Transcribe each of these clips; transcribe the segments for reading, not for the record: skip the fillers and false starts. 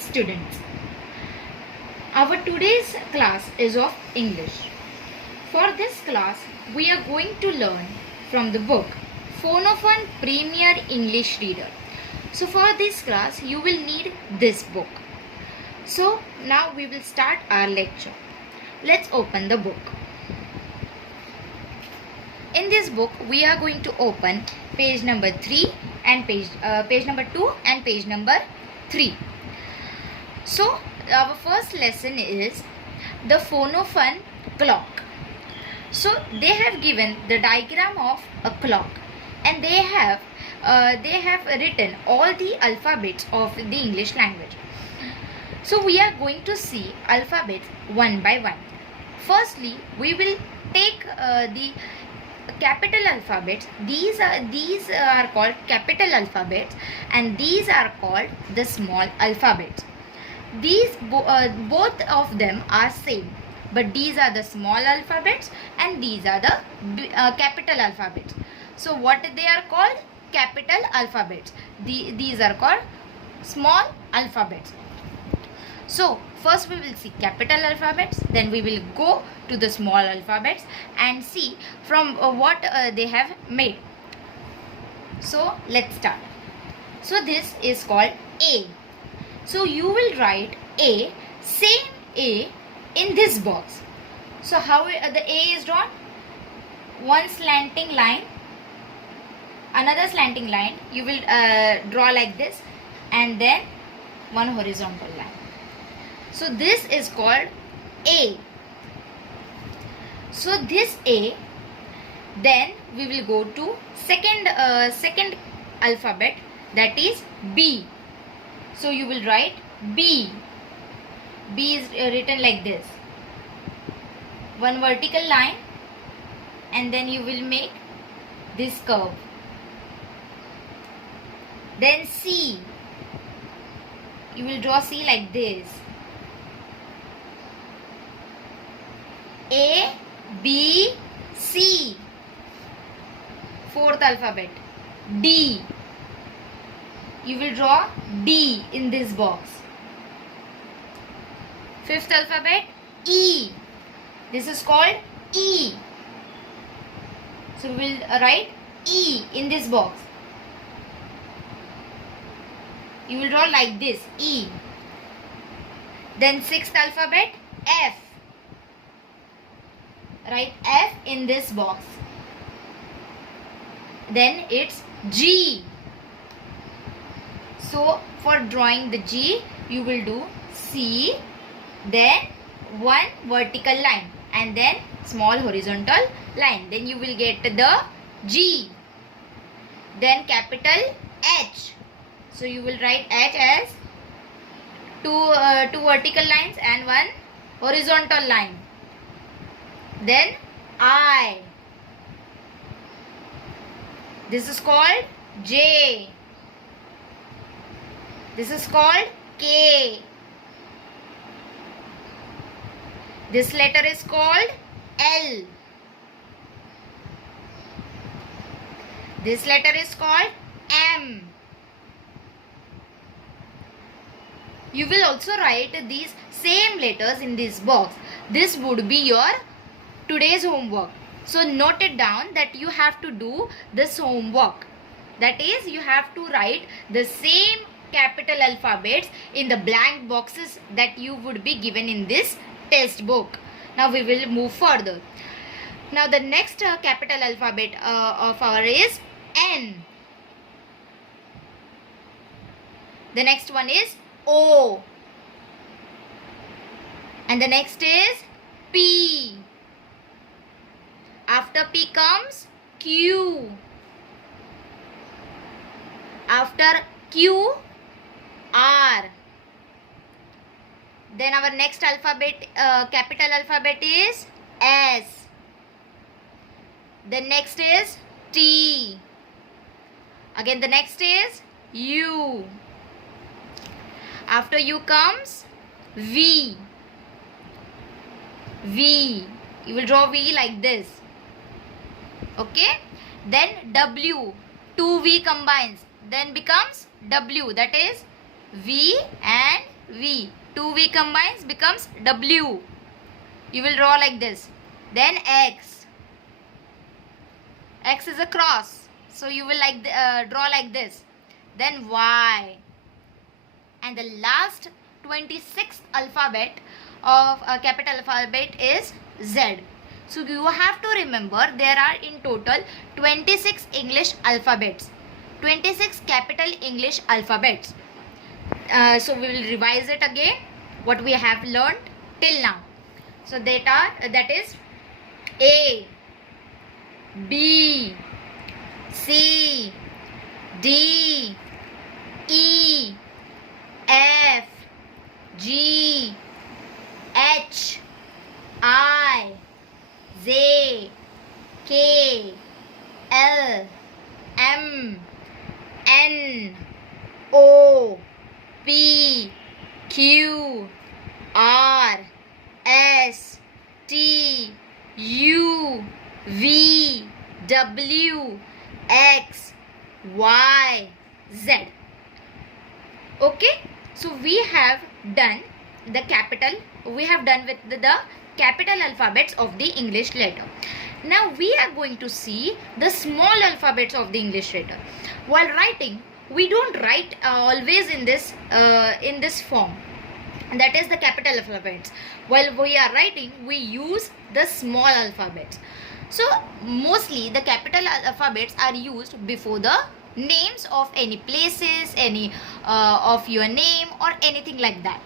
students. Our today's class is of English. For this class, we are going to learn from the book Phonophone Premier English Reader. So for this class, you will need this book. So now we will start our lecture. Let's open the book. In this book, we are going to open page number 3 and page number 2 and page number 3. So our first lesson is the phonophone clock. So they have given the diagram of a clock, and they have written all the alphabets of the English language. So we are going to see alphabets one by one. Firstly, we will take the capital alphabets. These are called capital alphabets, and these are called the small alphabets. These both of them are same, but these are the small alphabets and these are the capital alphabets. So what they are called? Capital alphabets. These are called small alphabets. So first we will see capital alphabets, then we will go to the small alphabets and see from what they have made. So let's start. So this is called A. So you will write A, same A in this box. So how the A is drawn? One slanting line, another slanting line. You will draw like this, and then one horizontal line. So this is called A. So this A. Then we will go to second alphabet, that is B. So you will write B. B is written like this. One vertical line, and then you will make this curve. Then C. You will draw C like this. A, B, C. Fourth alphabet, D. You will draw D in this box. Fifth alphabet, E. This is called E. So we will write E in this box. You will draw like this, E. Then sixth alphabet, F. Write F in this box. Then it's G. So for drawing the G, you will do C, then one vertical line, and then small horizontal line. Then you will get the G. Then capital H. So you will write H as two vertical lines and one horizontal line. Then I. This is called J. This is called K. This letter is called L. This letter is called M. You will also write these same letters in this box. This would be your today's homework. So note it down that you have to do this homework. That is, you have to write the same capital alphabets in the blank boxes that you would be given in this test book. Now we will move further. Now the next capital alphabet of our is N. The next one is O. And the next is P. After P comes Q. After Q, R. Then our next alphabet, capital alphabet is S. The next is T. Again the next is U. After U comes V. V. You will draw V like this. Okay. Then W. Two V combines. Then becomes W. That is V and V. 2V combines becomes W. You will draw like this. Then X. X is a cross. So you will draw like this. Then Y. And the last 26th alphabet of a capital alphabet is Z. So you have to remember there are in total 26 English alphabets. 26 capital English alphabets. So we will revise it again. What we have learned till now. So that is A, B, C, D, E, F, G, H, I, J, K, L, M, N, O, P, Q, R, S, T, U, V, W, X, Y, Z. Okay, so we have done the capital, we have done with the capital alphabets of the English letter. Now we are going to see the small alphabets of the English letter. While writing, we don't write always in this form, that is the capital alphabets. While we are writing, we use the small alphabets. So mostly the capital alphabets are used before the names of any places, any of your name or anything like that.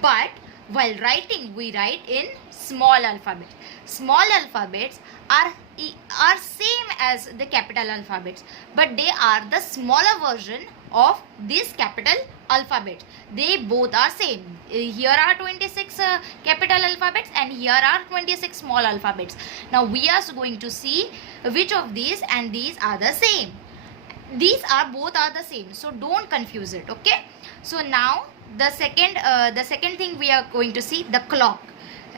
But while writing, we write in small alphabets. Small alphabets are same as the capital alphabets, but they are the smaller version of these capital alphabets. They both are same. Here are 26 capital alphabets and here are 26 small alphabets. Now we are going to see which of these and these are the same. These are both are the same, so don't confuse it. Okay, so now the second thing we are going to see, the clock.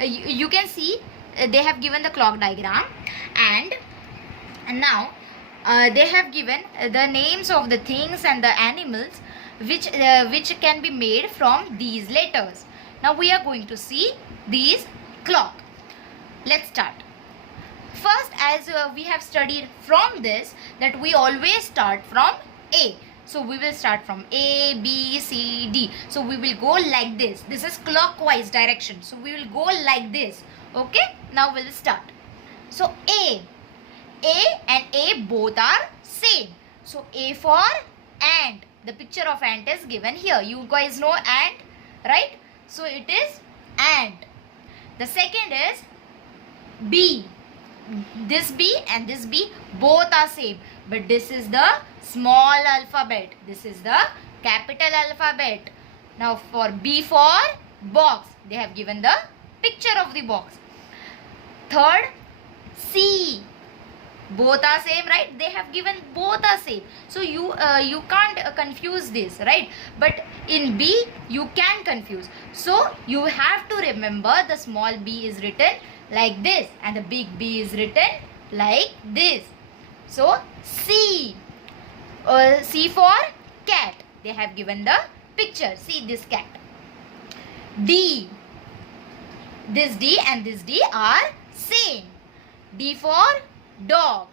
You can see they have given the clock diagram, and now they have given the names of the things and the animals which can be made from these letters. Now we are going to see these clock. Let's start. First, as we have studied from this, that we always start from A. So we will start from A, B, C, D. So we will go like this. This is clockwise direction. So we will go like this. Okay. Now we'll start. So A and A both are same. So A for ant. The picture of ant is given here. You guys know ant, right? So it is ant. The second is B. This B and this B both are same, but this is the small alphabet. This is the capital alphabet. Now for B for box, they have given the picture of the box. Third, C. Both are same, right? They have given both are same. So you can't confuse this, right? But in B you can confuse. So you have to remember the small b is written like this and the big B is written like this. So C. C for cat. They have given the picture. See this cat. D. This D and this D are same. D for dog.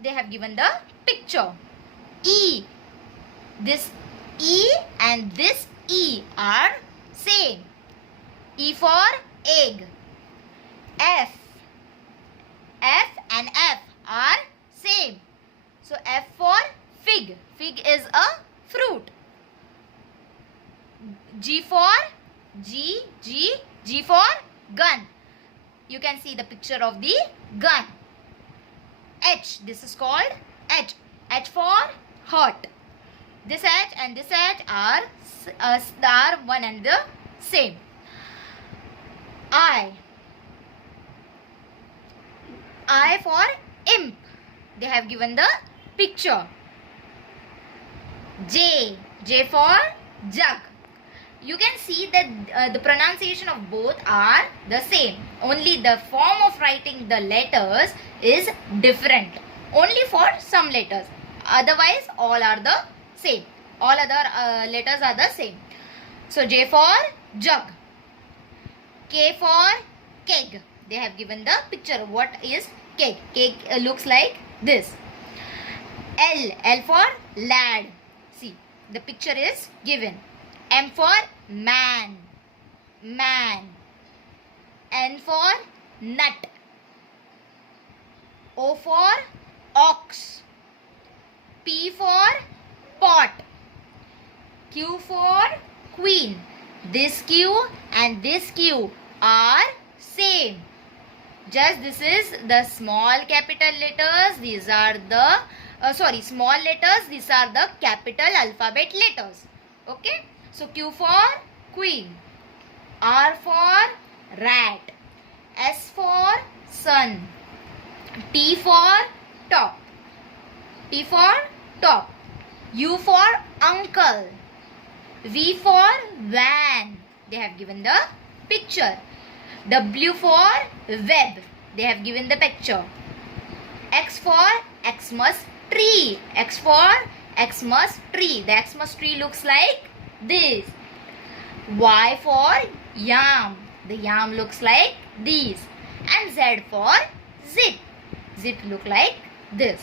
They have given the picture. E. This E and this E are same. E for egg. F. F and F are same. So F for fig. Fig is a fruit. G for G for gun. You can see the picture of the gun. H. This is called H. H for heart. This H and this H are one and the same. I. I for imp. They have given the picture. J. J for jug. You can see that the pronunciation of both are the same. Only the form of writing the letters is different. Only for some letters. Otherwise, all are the same. All other letters are the same. So J for jug. K for keg. They have given the picture. What is keg? Keg looks like this. L for lad. See, the picture is given. M for man. Man. N for nut. O for ox. P for pot. Q for queen. This Q and this Q are same. Just this is the small capital letters. These are the small letters. These are the capital alphabet letters. Okay. So Q for queen. R for rat. S for sun. T for top. T for top. U for uncle. V for van. They have given the picture. W for web. They have given the picture. X for Xmas tree. X for Xmas tree. The Xmas tree looks like this. Y for yam. The yam looks like this. And Z for zip. Zip look like this.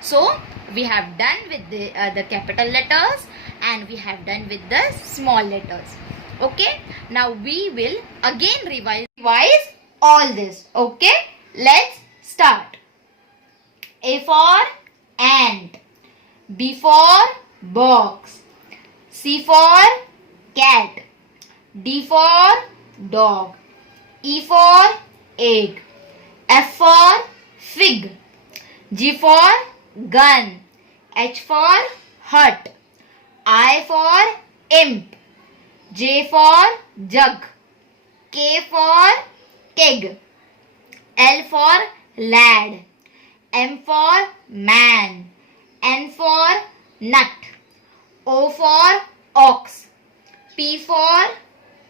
So we have done with the capital letters and we have done with the small letters. Okay. Now we will again revise all this. Okay. Let's start. A for ant. B for box. C for cat. D for dog. E for egg. F for fig. G for gun. H for hut. I for imp. J for jug. K for keg. L for lad. M for man. N for nut. O for ox. P for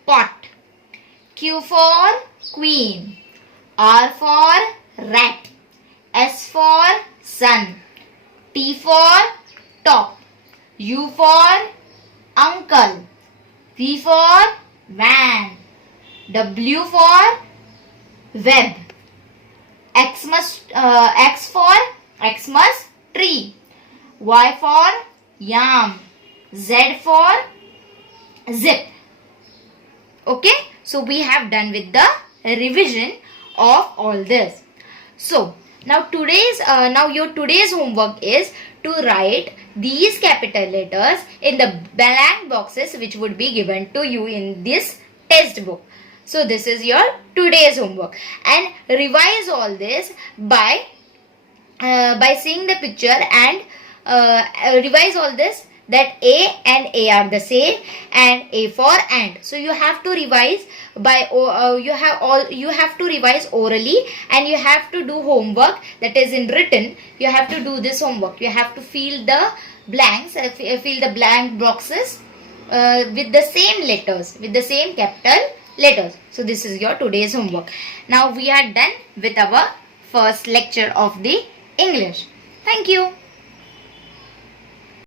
pot. Q for queen. R for rat. S for sun. T for top. U for uncle. V for van. W for web. X for Xmas tree. Y for yam. Z for zip. Okay, so we have done with the revision of all this. So now your today's homework is to write these capital letters in the blank boxes which would be given to you in this test book. So this is your today's homework, and revise all this by seeing the picture and revise all this, that A and A are the same and A for ant. So you have to revise by you have to revise orally, and you have to do homework that is in written. You have to do this homework. You have to fill the blanks, fill the blank boxes with the same letters, with the same capital letters. So this is your today's homework. Now we are done with our first lecture of the English. Thank you.